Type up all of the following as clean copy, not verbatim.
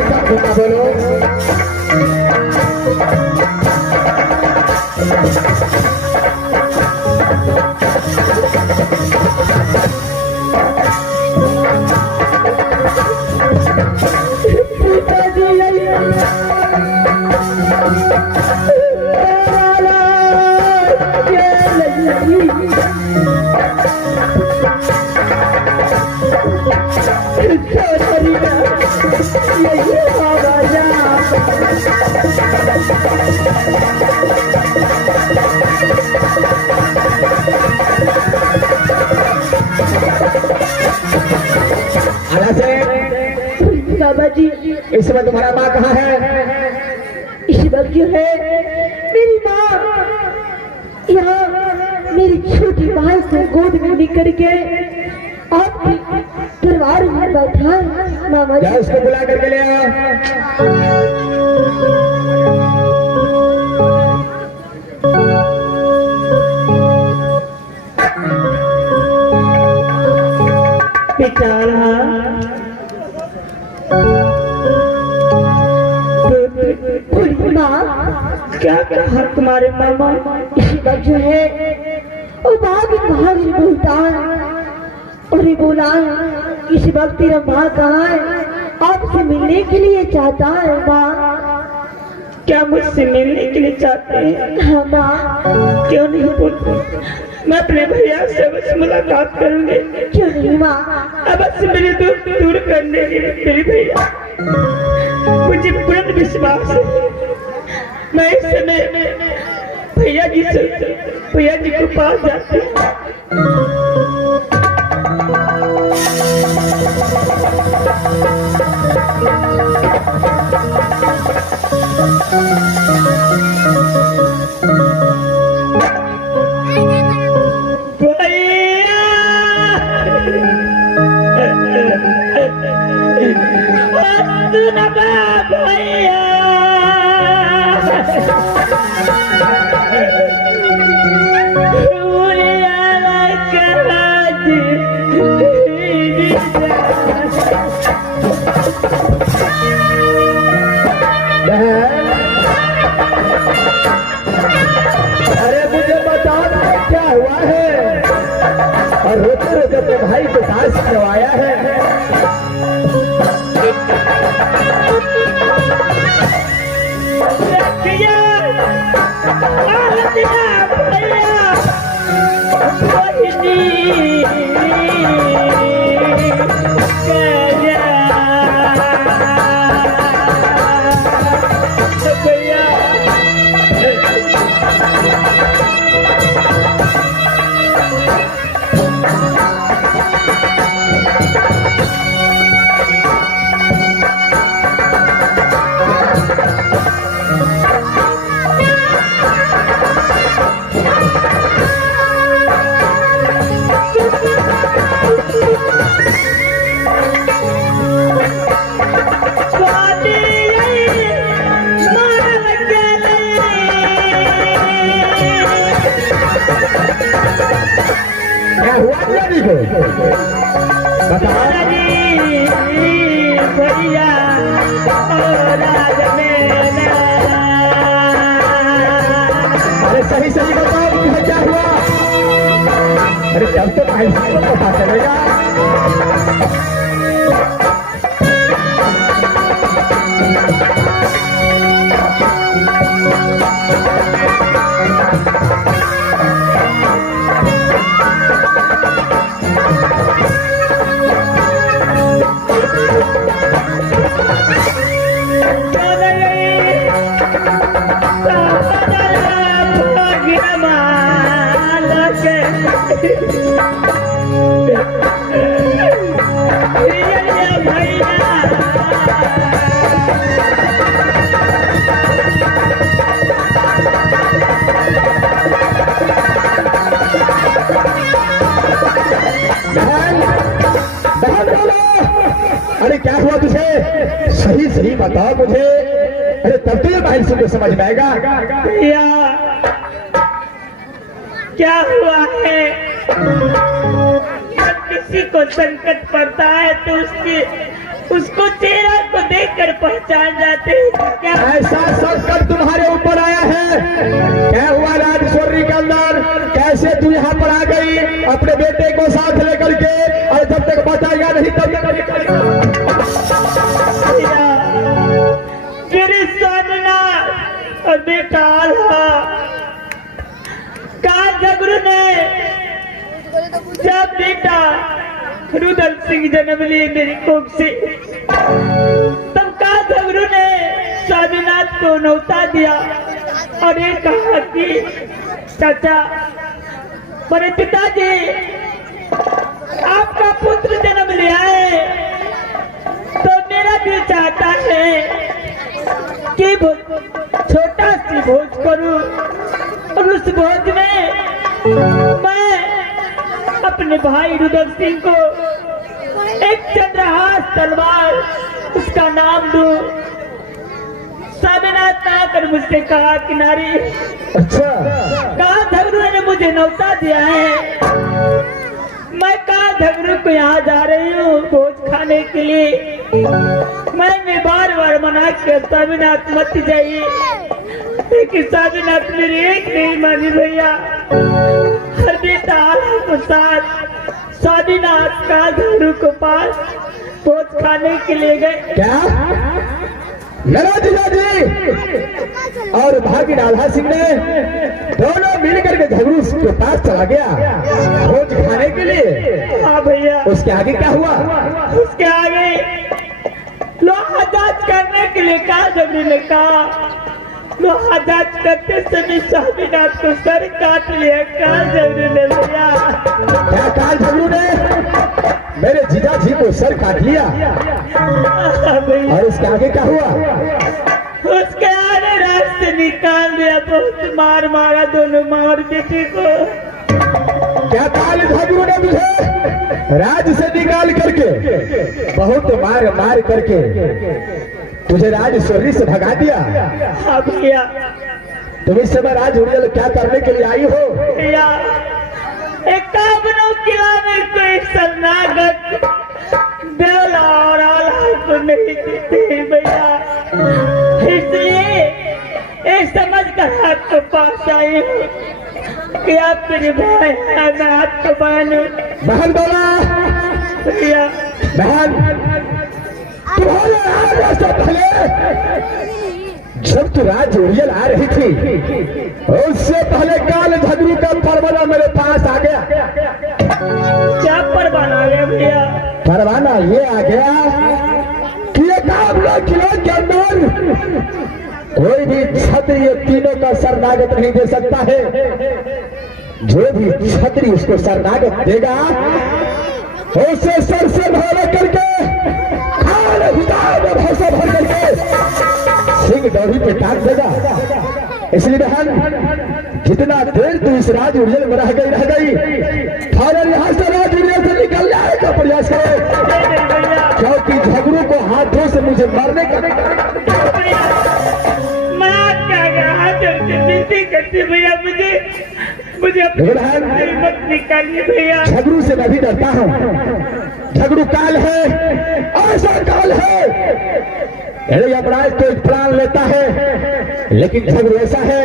बोलो। बाबा जी, इस समय तुम्हारा माँ कहाँ है? इस वक्त जो है मेरी माँ यहाँ मेरी छोटी भाई को गोद में लेकर के आपकी दरबार में बैठा है। मामा जी, जा उसको बुला करके ले आओ। बेटा क्या कहा तुम्हारे मामा? इसी वक्त जो है वो भाग बोलता है और ये बोला इस वक्त तेरा माँ कहाँ है, आपसे मिलने के लिए चाहता है। माँ, क्या मुझसे मिलने के लिए चाहते हैं? हाँ माँ। क्यों नहीं बोलते? मैं अपने भैया से बस मुलाकात करूंगी। क्यों नहीं माँ? अब बस मेरे दुख दूर करने के लिए मेरे भैया, मुझे पूर्ण विश्वास है मैं इस समय भैया जी के पास जाती हूँ। अरे मुझे बता क्या हुआ है? और रोते रोते अपने भाई को पास करवाया है। क्या हुआ बेटी को? बताओ। भैया अरे सही बताओ मुझे क्या हुआ? अरे जब तो भाई साहब को पता चलेगा। अरे क्या हुआ तुझे? सही बताओ मुझे। अरे तब तो ये भाई से समझ में आएगा। भैया क्या हुआ है? जब किसी को संकट पड़ता है तो उसकी उसको चेहरा को देखकर पहचान जाते हैं क्या? ऐसा संकट तुम्हारे ऊपर आया है, क्या हुआ राजस्वरी के अंदर? कैसे तू यहाँ पर आ गई अपने बेटे को साथ लेकर के, और जब तक बताएगा नहीं तब तक मेरे सामना और बेटा आल्हा का झगड़ू ने जब बेटा रुदल सिंह जन्म लिए मेरी कोख से, तब का झगड़ू ने स्वामीनाथ को न्योता दिया और ये कहा कि चाचा, मेरे पिताजी आपका पुत्र जन्म लिया है, तो मेरा दिल चाहता है कि छोटा सी भोज करूं और उस भोज में मैं अपने भाई रुदल सिंह को एक चंद्रहास तलवार उसका नाम दूं। स्वामीनाथ ने आकर मुझसे कहा कि नारी, अच्छा कहा झगड़ू ने मुझे न्योता दिया है, मैं कहा झगड़ू को यहाँ जा रही हूँ भोज खाने के लिए। मैंने बार बार मना किया स्वामीनाथ मत जाइए, लेकिन स्वामीनाथ मेरी एक नहीं मानी भैया। हर बेटा आल्हा को साथ स्वामीनाथ का झगड़ू को पास भोज खाने के लिए गए। क्या मेरा जीजाजी और भागी आल्हा सिंह ने दोनों मिलकर के झगड़ू के पास चला गया भोज खाने के लिए? हाँ भैया। उसके आगे क्या हुआ? उसके आगे लोहा जांच करने के लिए कहा झगड़ू ने कहा, लोहा जांच करते समय स्वामीनाथ को सर काट लिया। कहा झगड़ू ने भैया। क्या कहा झगड़ू ने? मेरे जीजा जी को सर काट लिया। और उसके आगे क्या हुआ? उसके आगे रास्ते निकाल दिया, बहुत मार मारा दोनों माँ और बेटे को। क्या काल झगड़ू ने तुझे राज से निकाल करके बहुत मार मार करके तुझे राजस्वरी से भगा दिया? हाँ भैया। तुम इस समय राज उड़ियल क्या करने के लिए आई हो? भैया एक काबनों किला में कोई शरणागत बेला और आल्हा को नहीं देते भैया, इसलिए ये समझ कर आपको पास आई हूँ कि आप मेरे भाई हैं, मैं आपको बहन हूँ। बहन बोला? भैया बहन, तुम्हारे आने से पहले जब तू राज उड़ियल आ रही थी, उससे पहले काल झगड़ू का परवाना मेरे पास आ गया। क्या परवाना आ गया भैया? परवाना ये आ गया कि ये काबला किला के अंदर कोई भी क्षत्रिय तीनों का शरणागत नहीं दे सकता है। जो भी क्षत्रिय उसको शरणागत देगा उसे सर से भर करके भैंसा भर करके सिंह डोरी पे टांग देगा। इसलिए बहन, जितना देर तू इस राज उड़ियल में रह गई फादर यहाँ से राज उड़ियल से निकल जाने का प्रयास करे, क्योंकि झगड़ू को हाथों से मुझे मारने का भैया। मुझे मत निकालिए भैया। झगड़ू से मैं भी डरता हूँ। झगड़ू काल है, ऐसा काल है, अपराध तो एक प्राण लेता है, लेकिन झगड़ू ऐसा है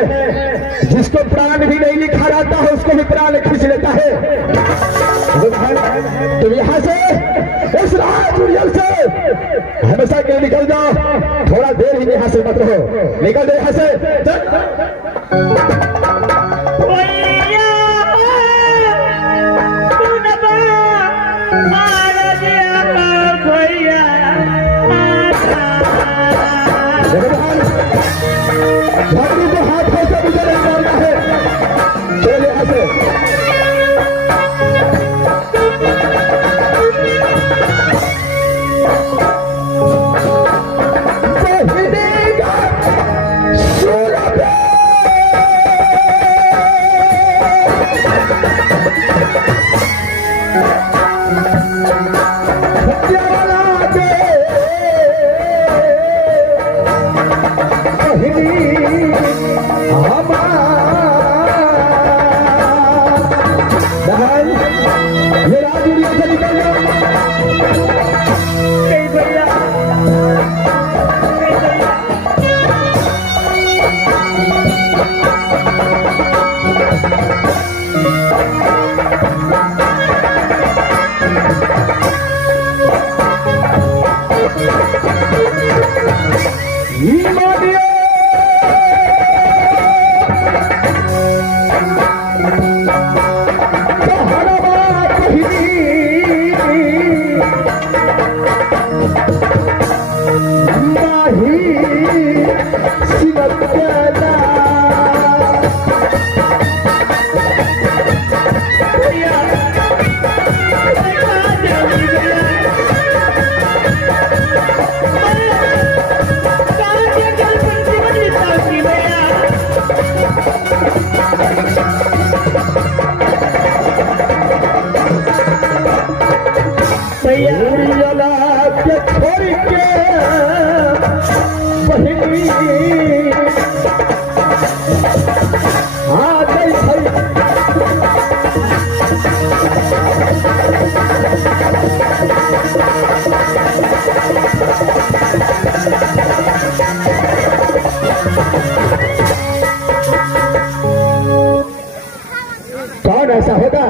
जिसको प्राण भी नहीं लिखा रहता है उसको भी प्राण खींच लेता है। तुम यहाँ से उस राज उड़ियल से हमेशा के निकल जाओ, थोड़ा देर ही यहाँ से मत रहो, निकल जाओ यहाँ से। झगड़ू को हाथों से मुझे नहीं मारना है, चले यहाँ से। नाही सिमत्याला के छोड़ के बहिनी आ गई कौन ऐसा होगा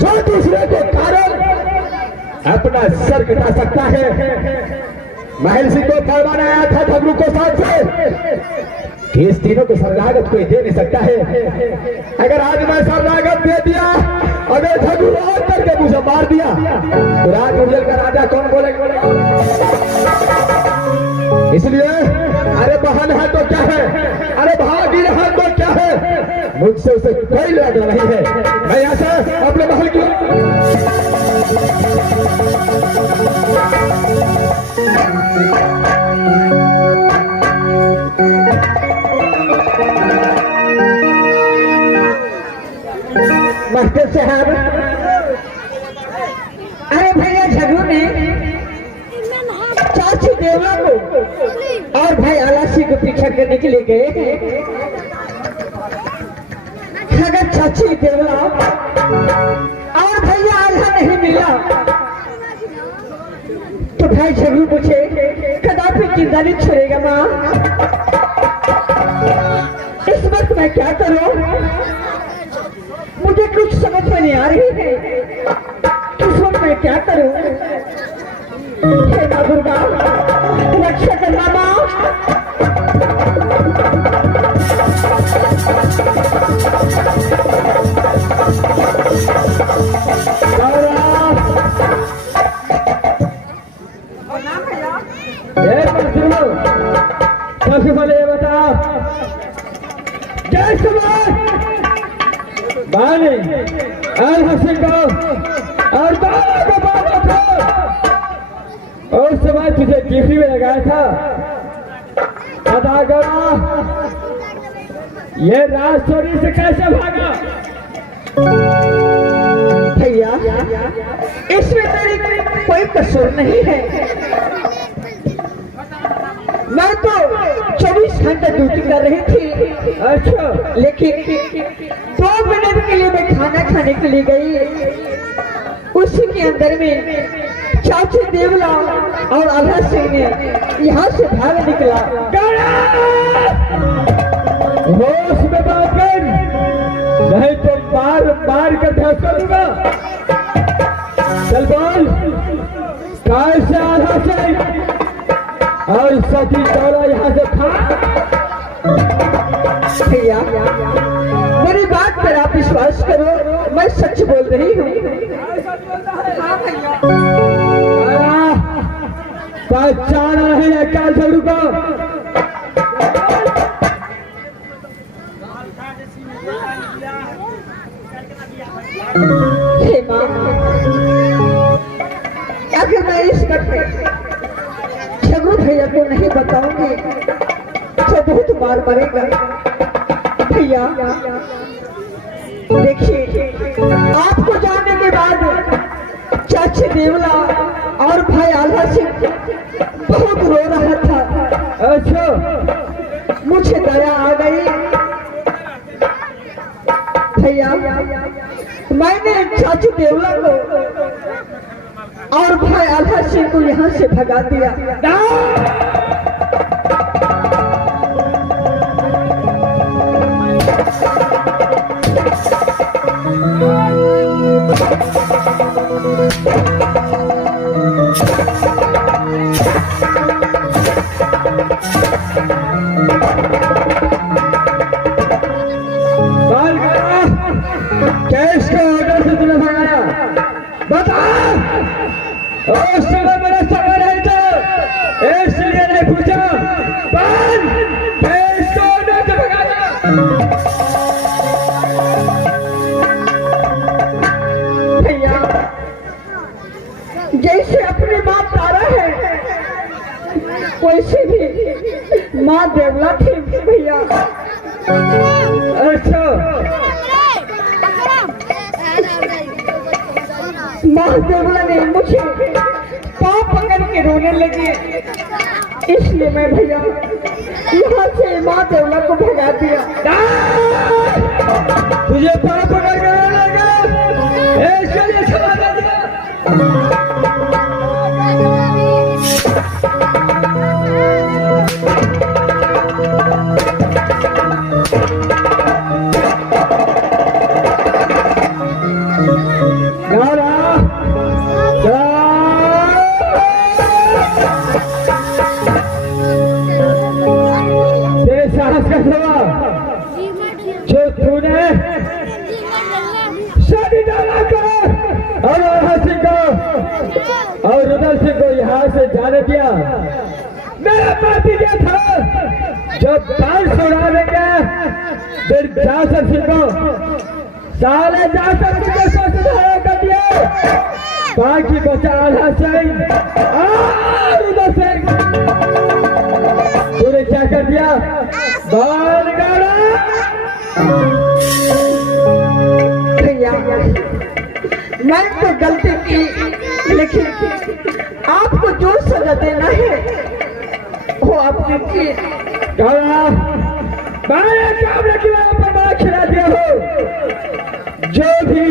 जो दूसरे को कारण अपना सर कटा सकता है। महल सिंह को फरमान आया था झगड़ू को साथ से कि इस तीनों को शरणागत कोई दे नहीं सकता है। अगर आज मैं शरणागत दे दिया, अगर झगड़ू और करके मुझे मार दिया तो राज उजल का राजा कौन बोलेगा? इसलिए अरे बहन है तो क्या है, अरे भागी है तो क्या है, मुझसे उसे कोई लड़ना नहीं है। मैं यहाँ से अपने महल की मास्टर साहब, अरे भैया झगड़ू ने चाची देवला को और भाई आलासी को पीछा करने के लिए गए। अगर चाची देवला और भैया आल्हा नहीं मिला तो भाई झगड़ू पूछे कदापि जिंदा नहीं छोड़ेगा माँ। इस वक्त मैं क्या करूं, मुझे कुछ समझ में नहीं आ रही है। इस वक्त मैं क्या करूं? हे माँ दुर्गा, रक्षा करना माँ। सबसे पहले ये बता, जय सुभाष बानी अल हसन को और बाबा को बाबा को और समय तुझे ड्यूटी में लगाया था। अदा करा ये राज चोरी से कैसे भागा? भैया इसमें तेरी कोई कसूर नहीं है। मैं तो 24 घंटे ड्यूटी कर रही थी। अच्छा, लेकिन 2 मिनट के लिए मैं खाना खाने के लिए गई, उसी के अंदर में चाची देवला और आल्हा सिंह ने यहाँ से भाग निकला। होश में बात कर, नहीं तो मार कर धक्का दूंगा। चल बोल, कैसे आल्हा सिंह और सती दौला यहाँ से खा? भैया मेरी बात पर आप विश्वास करो, मैं सच बोल रही हूँ। पहचाना नहीं है क्या झगड़ू को? हे माँ, अगर मैं इस वक्त झगड़ू भैया को नहीं बताऊंगी तो बहुत मार मरेगा। भैया देखिए, आपको जानने के बाद चाची देवला और भाई आल्हा सिंह बहुत रो रहा था। अच्छा, मुझे दया आ गई। भैया मैंने चाची देवला को और भाई आल्हा सिंह को यहाँ से भगा दिया। कैश का ऑर्डर से तुमने भगाया? बता। और समय मेरा समय नहीं था, इसलिए नहीं पूछा। भी माँ देवला थी भैया। अच्छा माँ देवला ने मुझे पाँव पकड़ के रोने लगी, इसलिए मैं भैया यहाँ से माँ देवला को भगा दिया। तुझे पाँव पकड़ के रोने लगा, इसके लिए क्षमा कर दिया। जो तूने शादी डाला को और सिंह को और रुदल सिंह को यहाँ से जाने दिया, मेरा पार्टी दिया था जब 500 उड़ा देंगे फिर जासर सिंह को साले जासर सिंह को सुधारा कर दिया, बाकी बचा आल्हा सिंह और रुदल सिंह। तूने क्या कर दिया? भैया मैं तो गलती की, लेकिन आपको जो सजा देना है वो आपने की। मैंने कामरे की वजह पर बड़ा खिला दिया हो, जो भी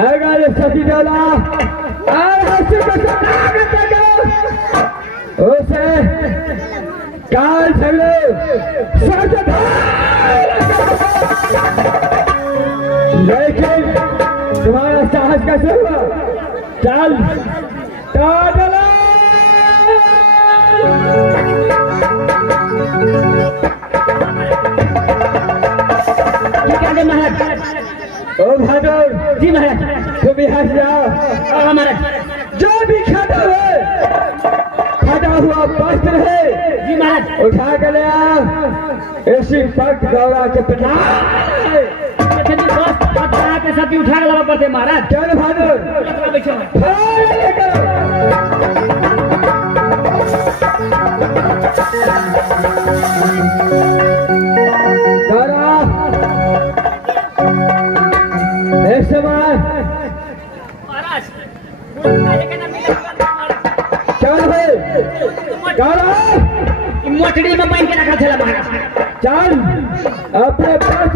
अगर सती डोला और हंसी को उसे काल झगड़े लेकिन तुम्हारा साहस कैसे हुआ? चल ओ बहादुर जी महाराज, तुम यहाँ से जाओ। महाराज जो भी खाता हुआ वस्त्र है जी महाराज उठा कर ले आओ, ऐसी भक्त गौरा के पिता के सब उठा कर लाना पड़ते महाराज। चल बहादुर मोटड़ी में पानी के रखा था महाराज। चल अपने पास